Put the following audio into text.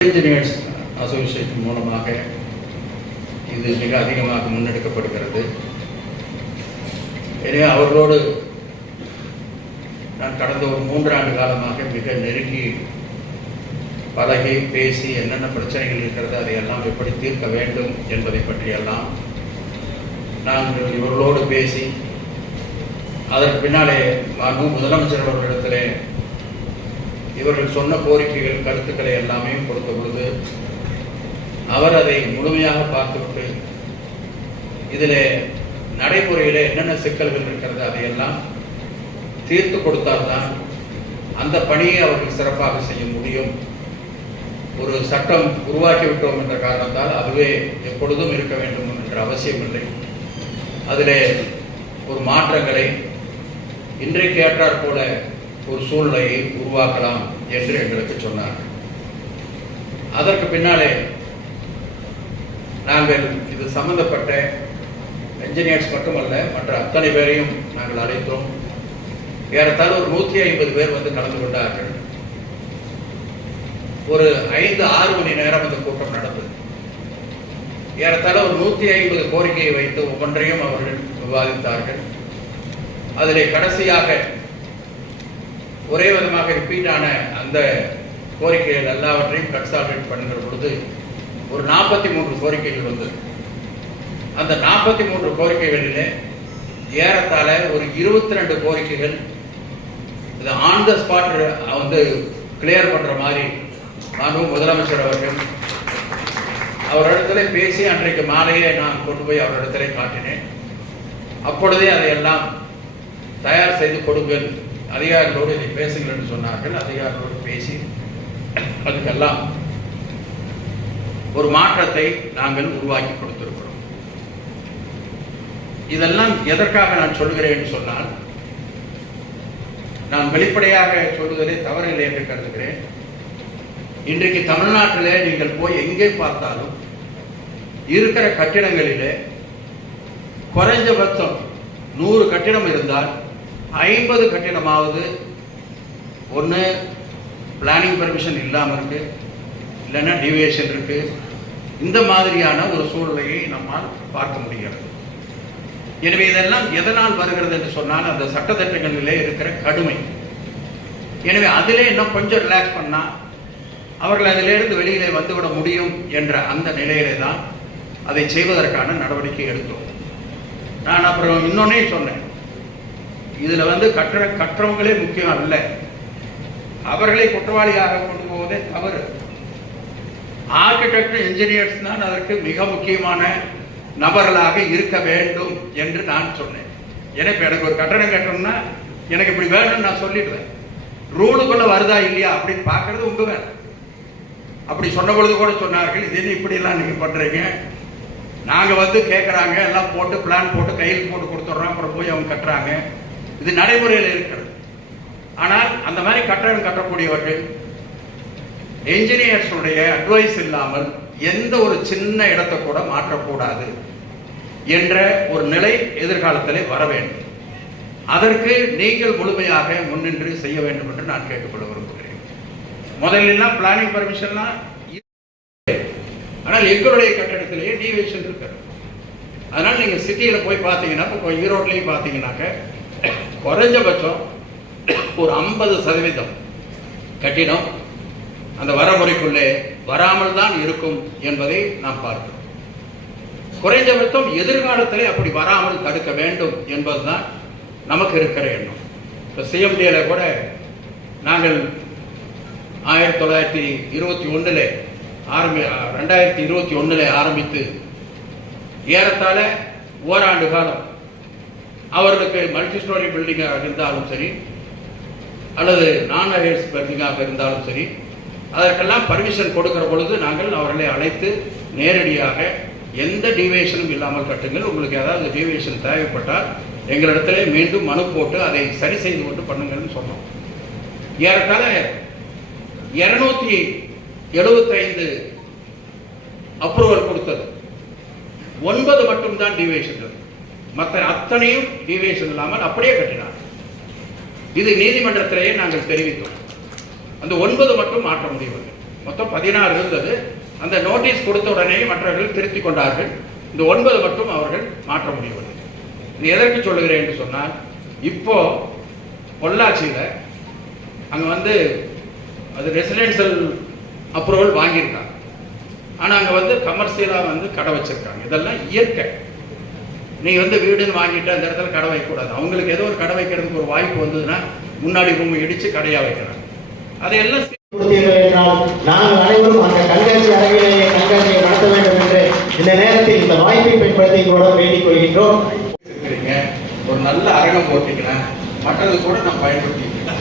Engineers association மூலமாக இது மிக அதிகமாக முன்னெடுக்கப்படுகிறது. எனவே அவர்களோடு நான் கடந்த ஒரு மூன்று ஆண்டு காலமாக மிக நெருங்கி பழகி பேசி என்னென்ன பிரச்சனைகள் இருக்கிறது அதையெல்லாம் எப்படி தீர்க்க வேண்டும் என்பதை பற்றியெல்லாம் நான் இவர்களோடு பேசி அதற்கு பின்னாலே மாண்பு முதலமைச்சர் அவர்களிடத்திலே இவர்கள் சொன்ன கோரிக்கைகள் கருத்துக்களை எல்லாமே கொடுத்த பொழுது அவர் அதை முழுமையாக பார்த்துவிட்டு இதில் நடைமுறையில் என்னென்ன சிக்கல்கள் இருக்கிறது அதையெல்லாம் தீர்த்து கொடுத்தால்தான் அந்த பணியை அவர்கள் சிறப்பாக செய்ய முடியும். ஒரு சட்டம் உருவாக்கி விட்டோம் என்ற காரணத்தால் அதுவே எப்பொழுதும் இருக்க வேண்டும் என்ற அவசியமில்லை. அதில் ஒரு மாற்றங்களை இன்றைக்கு ஏற்றாற் போல ஒரு சூழ்நிலையை உருவாக்கலாம் என்று எங்களுக்கு சொன்னார். அதற்கு பின்னாலே நாங்கள் இது சம்பந்தப்பட்ட என்ஜினியர்ஸ் மட்டுமல்ல மற்ற அத்தனை பேரையும் நாங்கள் அழைத்தோம். ஏறத்தாழ ஒரு நூற்றி ஐம்பது பேர் வந்து கலந்து கொண்டார்கள். ஒரு ஐந்து ஆறு மணி நேரம் அந்த கூட்டம் நடந்தது. ஏறத்தாழ ஒரு நூற்றி ஐம்பது கோரிக்கையை வைத்து ஒவ்வொன்றையும் அவர்கள் விவாதித்தார்கள். அதிலே கடைசியாக ஒரே விதமாக ரிப்பீட் ஆன அந்த கோரிக்கைகள் எல்லாவற்றையும் கன்சால்டேட் பண்ணுகிற பொழுது ஒரு நாற்பத்தி மூன்று கோரிக்கைகள் வந்தது. அந்த நாற்பத்தி மூன்று கோரிக்கைகளிலே ஏறத்தாழ ஒரு இருபத்தி ரெண்டு கோரிக்கைகள் இது ஆன் த ஸ்பாட் வந்து கிளியர் பண்ணுற மாதிரி நானும் முதலமைச்சர் அவர்கள் அவரிடத்துல பேசி அன்றைக்கு மாலையே நான் கொண்டு போய் அவரிடத்துல காட்டினேன். அப்பொழுதே அதையெல்லாம் தயார் செய்து கொடுங்கள். அதிகாரிகளோடு இதை பேசுங்கள் என்று சொன்னார்கள். அதிகாரிகளோடு பேசி அதுக்கெல்லாம் ஒரு மாற்றத்தை நாங்கள் உருவாக்கி கொடுத்திருக்கிறோம். இதெல்லாம் எதற்காக நான் சொல்கிறேன் என்று சொன்னால் நான் வெளிப்படையாக சொல்வதிலே தவறில்லை என்று கருதுகிறேன். இன்றைக்கு தமிழ்நாட்டிலே நீங்கள் போய் எங்கே பார்த்தாலும் இருக்கிற கட்டிடங்களிலே குறைஞ்சபட்சம் நூறு கட்டிடம் இருந்தால் ஐம்பது கட்டிடமாவது ஒன்று பிளானிங் பெர்மிஷன் இல்லாமல் இருக்கு இல்லைன்னா டிவியேஷன் இருக்கு. இந்த மாதிரியான ஒரு சூழ்நிலையை நம்மால் பார்க்க முடிகிறது. எனவே இதெல்லாம் எதனால் வருகிறது என்று சொன்னால் அந்த சட்டத்திட்டங்களிலே இருக்கிற கடுமை. எனவே அதிலே இன்னும் கொஞ்சம் ரிலாக்ஸ் பண்ணா அவர்கள் அதிலிருந்து வெளியிலே வந்துவிட முடியும் என்ற அந்த நிலையிலே தான் அதை செய்வதற்கான நடவடிக்கை எடுத்தோம். நான் அப்புறம் இன்னொன்னே சொன்னேன். இதுல வந்து கற்ற கற்றவங்களே முக்கியம் அல்ல. அவர்களை குற்றவாளியாக கொண்டு போவதே தவறு. ஆர்கிடெக்ட் இன்ஜினியர்ஸ் தான் அதற்கு மிக முக்கியமான நபர்களாக இருக்க வேண்டும் என்று நான் சொன்னேன். எனக்கு எனக்கு ஒரு கட்டணம் கட்டணும்னா எனக்கு இப்படி வேணும்னு நான் சொல்லிடுவேன். ரூலுக்குள்ள வருதா இல்லையா அப்படின்னு பார்க்கறது உங்க வேலை. அப்படி சொன்ன பொழுது கூட சொன்னார்கள் இது என்ன இப்படி எல்லாம் நீங்க பண்றீங்க? நாங்க வந்து கேட்கறாங்க எல்லாம் போட்டு பிளான் போட்டு கையில் போட்டு கொடுத்துட்றோம் அப்புறம் போய் அவங்க கட்டுறாங்க. இது நடைமுறையில் இருக்கிறது. ஆனால் அந்த மாதிரி கட்டடம் கட்டக்கூடியவர்கள் என்ஜினியர்ஸுடைய அட்வைஸ் இல்லாமல் எந்த ஒரு சின்ன இடத்தை கூட மாற்றக்கூடாது என்ற ஒரு நிலை எதிர்காலத்தில் வர வேண்டும். அதற்கு நீங்கள் முழுமையாக முன்னின்று செய்ய வேண்டும் என்று நான் கேட்டுக்கொள்ள விரும்புகிறேன். முதலெல்லாம் பிளானிங் பர்மிஷன்லாம் ஆனால் எங்களுடைய கட்டடத்திலேயே டிவியேஷன் இருக்கிறது அதனால் நீங்கள் சிட்டியில் போய் பார்த்தீங்கன்னா இப்போ ஈரோட்லேயும் பார்த்தீங்கன்னாக்க குறைஞ்சபட்சம் ஒரு ஐம்பது சதவீதம் கட்டிடம் அந்த வரமுறைக்குள்ளே வராமல் தான் இருக்கும் என்பதை நாம் பார்க்கிறோம் குறைஞ்சபட்சம் எதிர்காலத்திலே அப்படி வராமல் தடுக்க வேண்டும் என்பதுதான் நமக்கு இருக்கிற எண்ணம். இப்போ சிஎம்டியில் கூட நாங்கள் ஆயிரத்தி தொள்ளாயிரத்தி இருபத்தி ஒன்றில் ஆரம்பி ரெண்டாயிரத்தி இருபத்தி ஒன்றில் ஆரம்பித்து ஏறத்தாழ ஓராண்டு காலம் அவர்களுக்கு மல்டி ஸ்டோரி பில்டிங்காக இருந்தாலும் சரி அல்லது நான் ஹையர்ஸ் பில்டிங்காக இருந்தாலும் சரி அதற்கெல்லாம் பர்மிஷன் கொடுக்கிற பொழுது நாங்கள் அவர்களை அழைத்து நேரடியாக எந்த டிவியேஷனும் இல்லாமல் கட்டுங்கள். உங்களுக்கு ஏதாவது டிவியேஷன் தேவைப்பட்டால் எங்களிடத்திலே மீண்டும் மனு போட்டு அதை சரி செய்து கொண்டு பண்ணுங்கள்னு சொன்னோம். ஏறத்தாழ இருநூத்தி எழுபத்தைந்து அப்ரூவல் கொடுத்தது. ஒன்பது மட்டும்தான் டிவியேஷன் மற்ற அத்தனையும் டிவியேஷன் இல்லாமல் அப்படியே கட்டினார் இது நீதிமன்றத்திலேயே நாங்கள் தெரிவித்தோம். அந்த ஒன்பது மட்டும் மாற்ற முடியவில்லை. மொத்தம் பதினாறு இருந்தது. அந்த நோட்டீஸ் கொடுத்த உடனே மற்றவர்கள் திருத்திக் கொண்டார்கள். இந்த ஒன்பது மட்டும் அவர்கள் மாற்ற முடியவில்லை. இது எதற்கு சொல்லுகிறேன் என்று சொன்னால் இப்போ பொள்ளாச்சியில் அங்கே வந்து அது ரெசிடென்ஷியல் அப்ரூவல் வாங்கியிருக்காங்க. ஆனால் அங்கே வந்து கமர்ஷியலாக வந்து கடை வச்சிருக்காங்க. இதெல்லாம் இயற்கை. நீ வந்து வீடுன்னு வாங்கிட்டு அந்த இடத்துல கடை வைக்கக்கூடாது அவங்களுக்கு ஏதோ ஒரு கடை வைக்கிறதுக்கு ஒரு வாய்ப்பு வந்ததுன்னா முன்னாடி ரூம் இடிச்சு கடையாக வைக்கிறாங்க அதையெல்லாம் கொடுத்தீர்கள் என்றால் நாங்கள் அனைவரும் அந்த கண்காட்சி அரங்கிலேயே கண்காட்சியை நடத்த வேண்டும் என்று இந்த நேரத்தில் இந்த வாய்ப்பை பயன்படுத்தி கூட வேண்டிக் கொள்கின்றோம். ஒரு நல்ல அரங்கம் போட்டீங்கன்னா மற்றது கூட நான் பயன்படுத்திக்கிறேன்.